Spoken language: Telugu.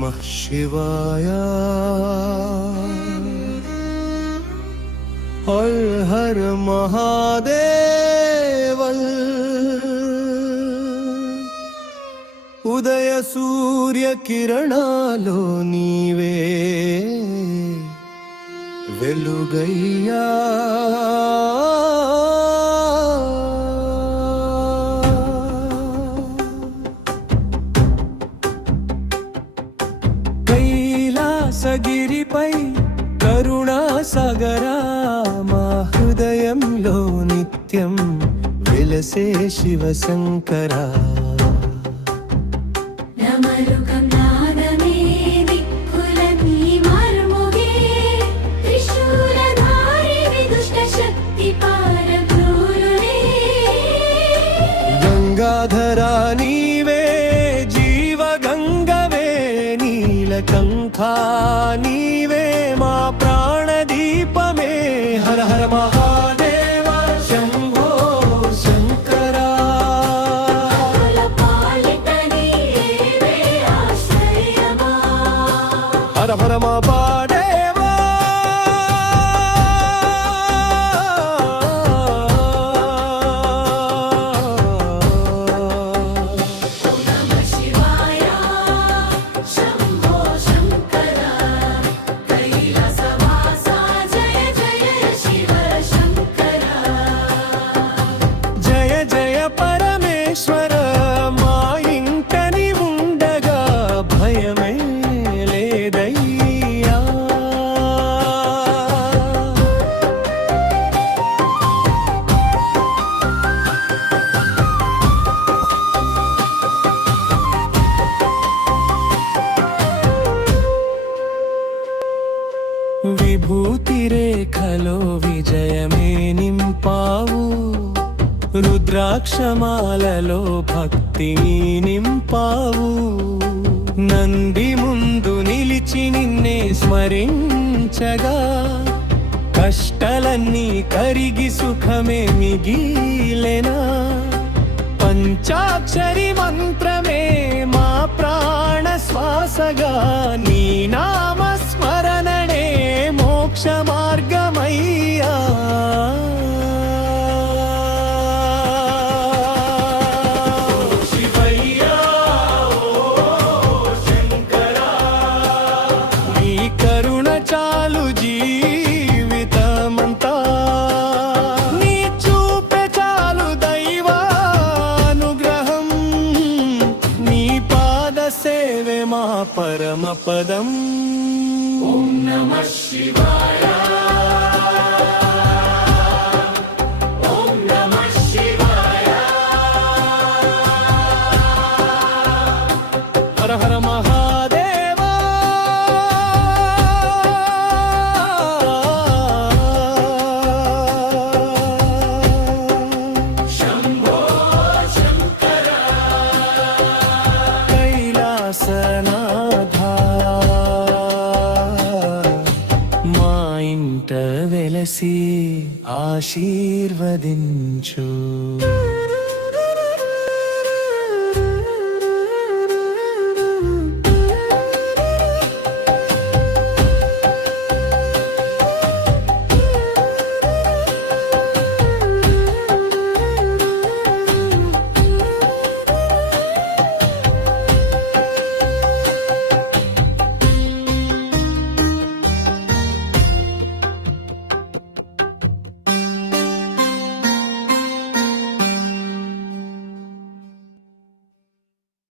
नमः शिवाय हर हर महादेव उदय सूर्य किरणालो नीवे వెలుగయ్యా కైలాసగిరిపై కరుణా సాగరా మా హృదయంలో నిత్యం వెలసే శివశంకరా గంగాధరా నీవే జీవ గంగవే నీలకంఠా నీవే మా ప్రాణదీపమే హర హర మహాదేవ శంభో శంకరా హర హర మహాదేవా విభూతి రేఖలో విజయమే నింపావు రుద్రాక్షమాలలో భక్తిని నింపావు నంది ముందు నిలిచి నిన్నే స్మరించగా కష్టాలన్నీ కరిగి సుఖమే మిగిలెనా పంచాక్షరి మంత్రమే మా ప్రాణ శ్వాసగా నీ నామ స్మరణనే మోక్ష మార్గమయ్యా శివయ్యా శంకరా నీ కరుణ చాలు జీవితమంతా నీ చూపే చాలు దైవానుగ్రహం నీ పాద సేవే మా పరమ పదం ఓం నమః శివాయ ఓం నమః శివాయ హర హర మహాదేవా శంభో శంకరా కైలాసనాథా వెలసి ఆశీర్వదించు